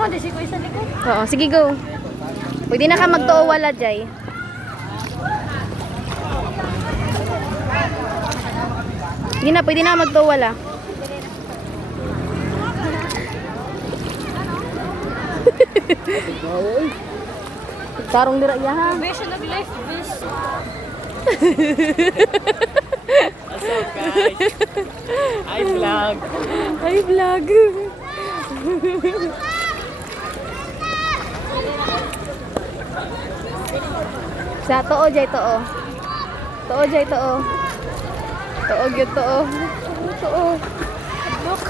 mo, di si ko isa likod. Oo, sige go. Pwede na ka magtuo wala, Jay. Sige na, pwede na ka magtuo wala. Tarong dira iya ha. Besh, nag-life, besh. What's up, guys? Hi, vlog. Ay, vlog. Sa too, Jay, too. Too, Jay, too. Too, gyud too. Too. Look,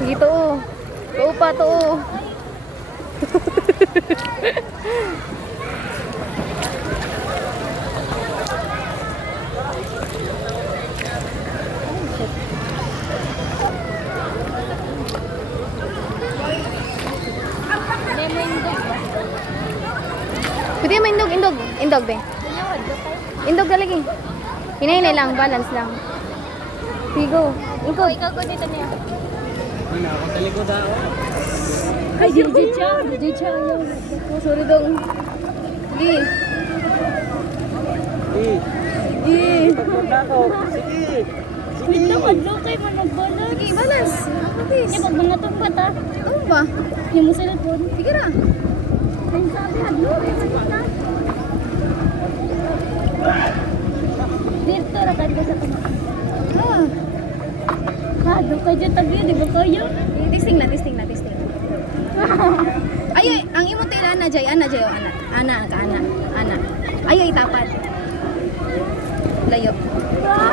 Sige, too. Too pa, too. Pwede mo indog, indog. Indog, be. Indog galagi. Hinay lang, balance lang. Pigo. Ingkod. ikaw ko dito niya. Ano ako sa likod ako? Ay, DJ siya. DJ siya. Sorry dong. Sige. Sige. Sige. Pagod na ako. Sige. Wait lang, madlow kayo man nagbalance. Sige, balance. Please. Pag mga tumbat ha. Ano ba? Yung mo sila po. Sige na. Ay, sabi, hadlo. Dito, rakan ko sa tama. Ah. Hadlo ka dyan tabi, di ba kayo? Testing na, testing na, testing. Ay, ang imo tayo ana Jay, ana Jay, ana. Ana ka ana. Ana. Ay, tapad. Layo.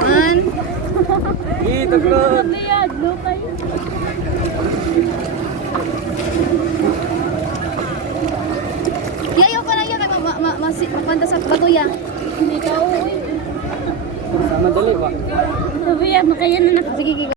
An. Sige, taglod. Sabi, hadlo kayo. Yayo ka na yan kay mapanda sa bagoya. Hindi ka uwi. Sama dali ba? Sabi, makaya na Sige,